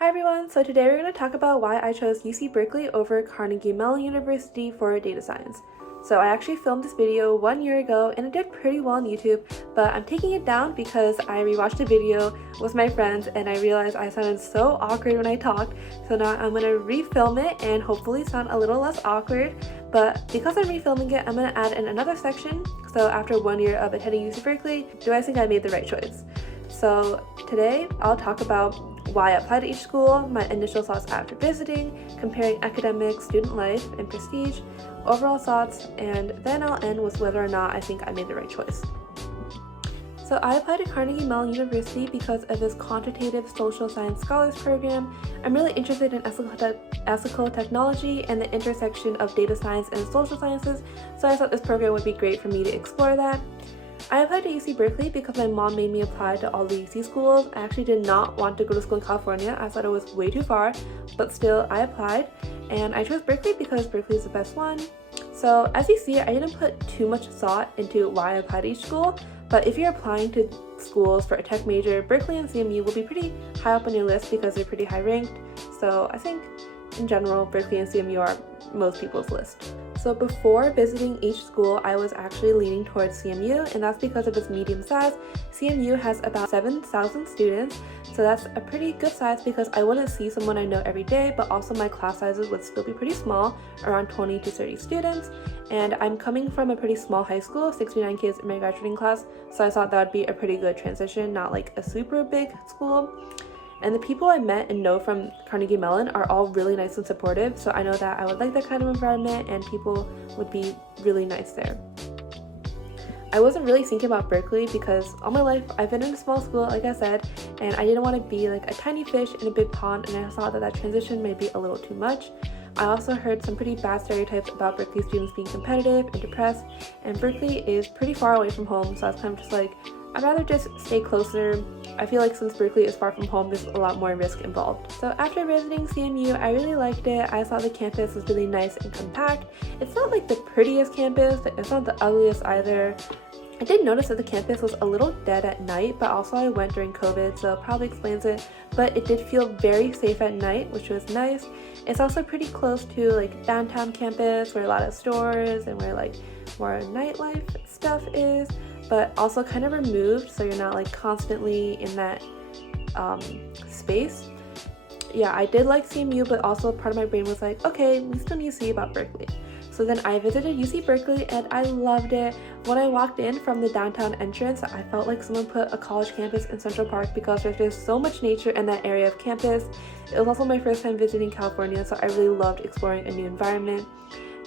Hi everyone, so today we're going to talk about why I chose UC Berkeley over Carnegie Mellon University for data science. So I actually filmed this video 1 year ago and it did pretty well on YouTube, but I'm taking it down because I rewatched the video with my friends and I realized I sounded so awkward when I talked, so now I'm going to refilm it and hopefully sound a little less awkward. But because I'm refilming it, I'm going to add in another section. So after 1 year of attending UC Berkeley, do I think I made the right choice? So today I'll talk about why I applied to each school, my initial thoughts after visiting, comparing academics, student life, and prestige, overall thoughts, and then I'll end with whether or not I think I made the right choice. So I applied to Carnegie Mellon University because of its quantitative social science scholars program. I'm really interested in ethical technology and the intersection of data science and social sciences, so I thought this program would be great for me to explore that. I applied to UC Berkeley because my mom made me apply to all the UC schools. I actually did not want to go to school in California. I thought it was way too far, but still I applied, and I chose Berkeley because Berkeley is the best one. So as you see, I didn't put too much thought into why I applied to each school, but if you're applying to schools for a tech major, Berkeley and CMU will be pretty high up on your list because they're pretty high ranked. So I think in general, Berkeley and CMU are most people's list. So before visiting each school, I was actually leaning towards CMU, and that's because of its medium size. CMU has about 7,000 students, so that's a pretty good size because I wouldn't see someone I know every day, but also my class sizes would still be pretty small, around 20 to 30 students, and I'm coming from a pretty small high school, 69 kids in my graduating class, so I thought that would be a pretty good transition, not like a super big school. And the people I met and know from Carnegie Mellon are all really nice and supportive, so I know that I would like that kind of environment and people would be really nice there. I wasn't really thinking about Berkeley because all my life I've been in a small school, like I said, and I didn't want to be like a tiny fish in a big pond, and I thought that transition may be a little too much. I also heard some pretty bad stereotypes about Berkeley students being competitive and depressed, and Berkeley is pretty far away from home, so I was kind of just like, I'd rather just stay closer. I feel like since Berkeley is far from home, there's a lot more risk involved. So after visiting CMU, I really liked it. I thought the campus was really nice and compact. It's not like the prettiest campus, but it's not the ugliest either. I did notice that the campus was a little dead at night, but also I went during COVID, so it probably explains it. But it did feel very safe at night, which was nice. It's also pretty close to like downtown campus where a lot of stores and where like more nightlife stuff is, but also kind of removed, so you're not like constantly in that space. Yeah, I did like CMU, but also part of my brain was like, okay, we still need to see about Berkeley. So then I visited UC Berkeley and I loved it. When I walked in from the downtown entrance, I felt like someone put a college campus in Central Park because there's just so much nature in that area of campus. It was also my first time visiting California, so I really loved exploring a new environment.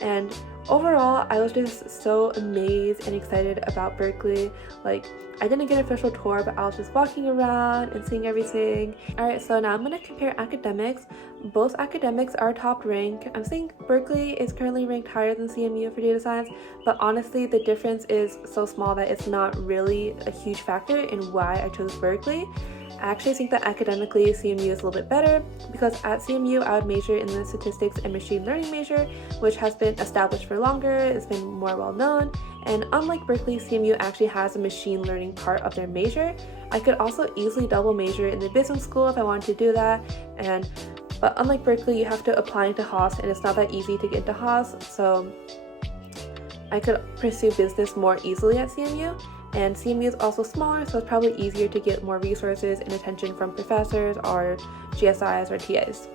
And overall, I was just so amazed and excited about Berkeley. Like, I didn't get an official tour, but I was just walking around and seeing everything. Alright, so now I'm going to compare academics. Both academics are top ranked. I'm saying Berkeley is currently ranked higher than CMU for data science, but honestly, the difference is so small that it's not really a huge factor in why I chose Berkeley. I actually think that academically CMU is a little bit better because at CMU I would major in the statistics and machine learning major, which has been established for longer, it's been more well known, and unlike Berkeley, CMU actually has a machine learning part of their major. I could also easily double major in the business school if I wanted to do that, but unlike Berkeley, you have to apply into Haas and it's not that easy to get into Haas, so I could pursue business more easily at CMU. And CMU is also smaller, so it's probably easier to get more resources and attention from professors or GSIs or TAs.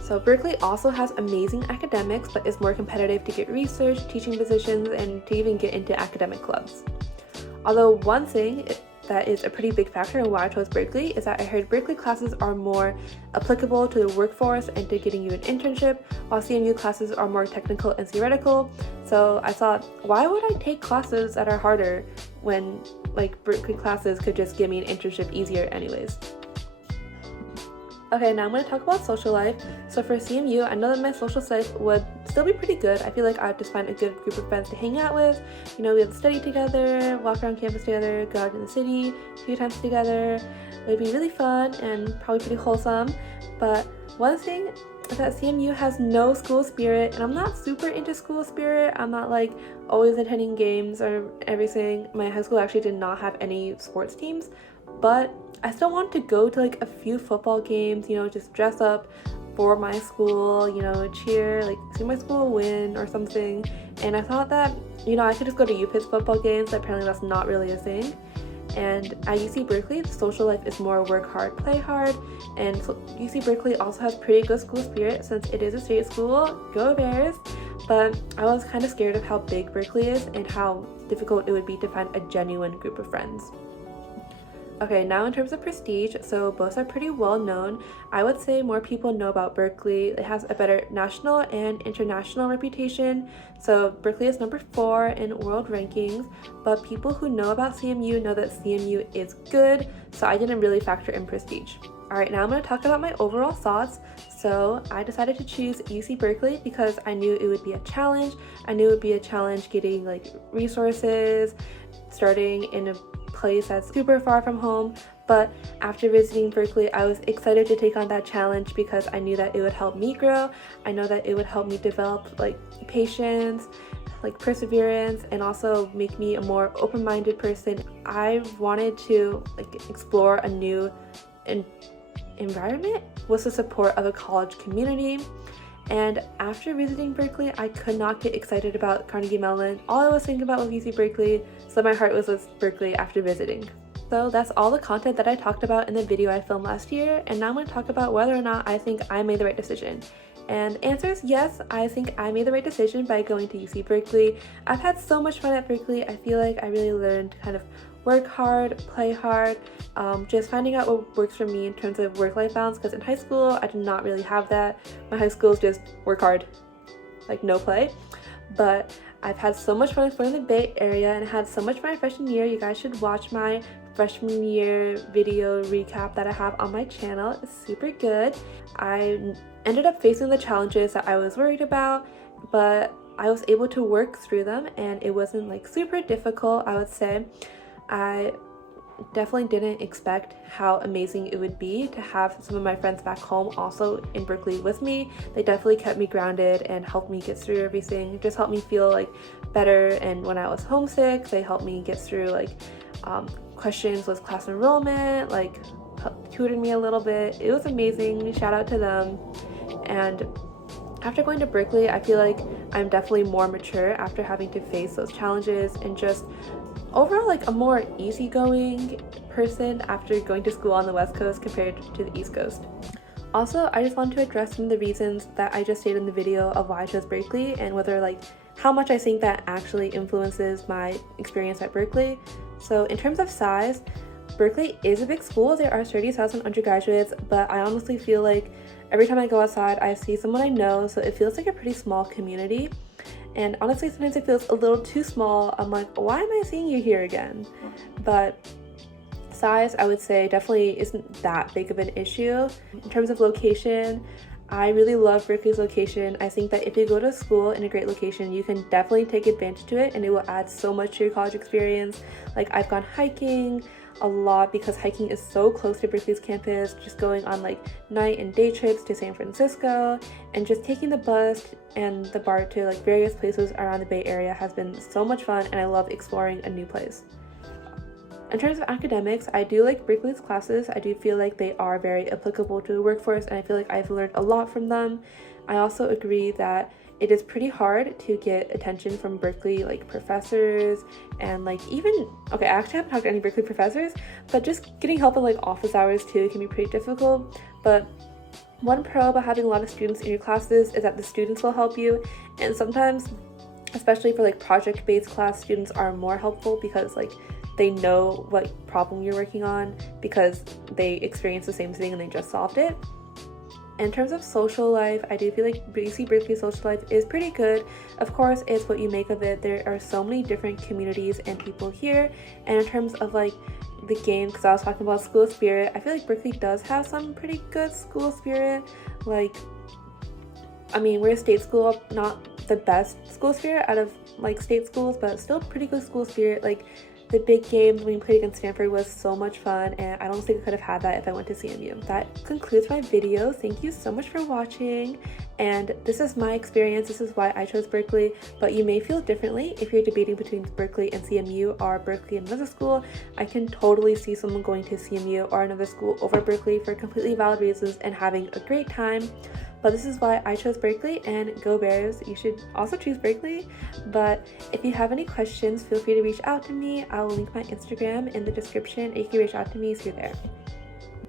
So Berkeley also has amazing academics, but is more competitive to get research, teaching positions, and to even get into academic clubs. Although one thing that is a pretty big factor in why I chose Berkeley is that I heard Berkeley classes are more applicable to the workforce and to getting you an internship, while CMU classes are more technical and theoretical. So I thought, why would I take classes that are harder when like Berkeley classes could just give me an internship easier anyways? Okay, now I'm going to talk about social life. So for CMU, I know that my social life would still be pretty good. I feel like I would just find a good group of friends to hang out with. You know, we would study together, walk around campus together, go out in the city a few times together. It would be really fun and probably pretty wholesome. But one thing is that CMU has no school spirit, and I'm not super into school spirit. I'm not like always attending games or everything. My high school actually did not have any sports teams, but I still wanted to go to like a few football games, you know, just dress up for my school, you know, cheer, like see my school win or something. And I thought that, you know, I could just go to UPIT's football games, but apparently that's not really a thing. And at UC Berkeley, the social life is more work hard, play hard, and so UC Berkeley also has pretty good school spirit since it is a state school. Go Bears! But I was kind of scared of how big Berkeley is and how difficult it would be to find a genuine group of friends. Okay, now in terms of prestige, so both are pretty well known. I would say more people know about Berkeley. It has a better national and international reputation. So Berkeley is number 4 in world rankings, but people who know about CMU know that CMU is good, so I didn't really factor in prestige. Alright, now I'm going to talk about my overall thoughts. So I decided to choose UC Berkeley because I knew it would be a challenge. I knew it would be a challenge getting like resources, starting in a place that's super far from home, but after visiting Berkeley, I was excited to take on that challenge because I knew that it would help me grow. I know that it would help me develop like patience, like perseverance, and also make me a more open-minded person. I wanted to like explore a new environment with the support of a college community. And after visiting Berkeley, I could not get excited about Carnegie Mellon. All I was thinking about was UC Berkeley, so my heart was with Berkeley after visiting. So that's all the content that I talked about in the video I filmed last year, and now I'm going to talk about whether or not I think I made the right decision. And the answer is yes, I think I made the right decision by going to UC Berkeley. I've had so much fun at Berkeley. I feel like I really learned to kind of work hard, play hard, just finding out what works for me in terms of work-life balance, because in high school I did not really have that. My high school is just work hard, like no play. But I've had so much fun exploring the Bay Area and had so much fun my freshman year. You guys should watch my freshman year video recap that I have on my channel. It's super good. I ended up facing the challenges that I was worried about, but I was able to work through them and it wasn't like super difficult, I would say. I definitely didn't expect how amazing it would be to have some of my friends back home also in Berkeley with me. They definitely kept me grounded and helped me get through everything, just helped me feel like better. And when I was homesick, they helped me get through like questions with class enrollment, like tutored me a little bit. It was amazing. Shout out to them. And after going to Berkeley, I feel like I'm definitely more mature after having to face those challenges and just overall like a more easygoing person after going to school on the West Coast compared to the East Coast. Also, I just wanted to address some of the reasons that I just stated in the video of why I chose Berkeley and whether like how much I think that actually influences my experience at Berkeley. So in terms of size, Berkeley is a big school. There are 30,000 undergraduates, but I honestly feel like every time I go outside, I see someone I know, so it feels like a pretty small community. And honestly, sometimes it feels a little too small. I'm like, why am I seeing you here again? But size, I would say, definitely isn't that big of an issue. In terms of location, I really love Berkeley's location. I think that if you go to school in a great location, you can definitely take advantage to it and it will add so much to your college experience. Like I've gone hiking a lot because hiking is so close to Berkeley's campus, just going on like night and day trips to San Francisco and just taking the bus and the BART to like various places around the Bay Area has been so much fun, and I love exploring a new place. In terms of academics, I do like Berkeley's classes. I do feel like they are very applicable to the workforce and I feel like I've learned a lot from them. I also agree that it is pretty hard to get attention from Berkeley like professors and like even, okay, I actually haven't talked to any Berkeley professors, but just getting help in like office hours too can be pretty difficult. But one pro about having a lot of students in your classes is that the students will help you, and sometimes, especially for like project-based class, students are more helpful because like they know what problem you're working on because they experienced the same thing and they just solved it. In terms of social life, I do feel like UC Berkeley social life is pretty good. Of course, it's what you make of it. There are so many different communities and people here. And in terms of like the game, because I was talking about school spirit, I feel like Berkeley does have some pretty good school spirit. Like, I mean, we're a state school, not the best school spirit out of like state schools, but still pretty good school spirit. Like, the big games when we played against Stanford was so much fun, and I don't think I could have had that if I went to CMU. That concludes my video. Thank you so much for watching, and this is my experience. This is why I chose Berkeley, but you may feel differently if you're debating between Berkeley and CMU or Berkeley and another school. I can totally see someone going to CMU or another school over Berkeley for completely valid reasons and having a great time. But this is why I chose Berkeley, and go Bears. You should also choose Berkeley. But if you have any questions, feel free to reach out to me. I will link my Instagram in the description, and you can reach out to me if you're there.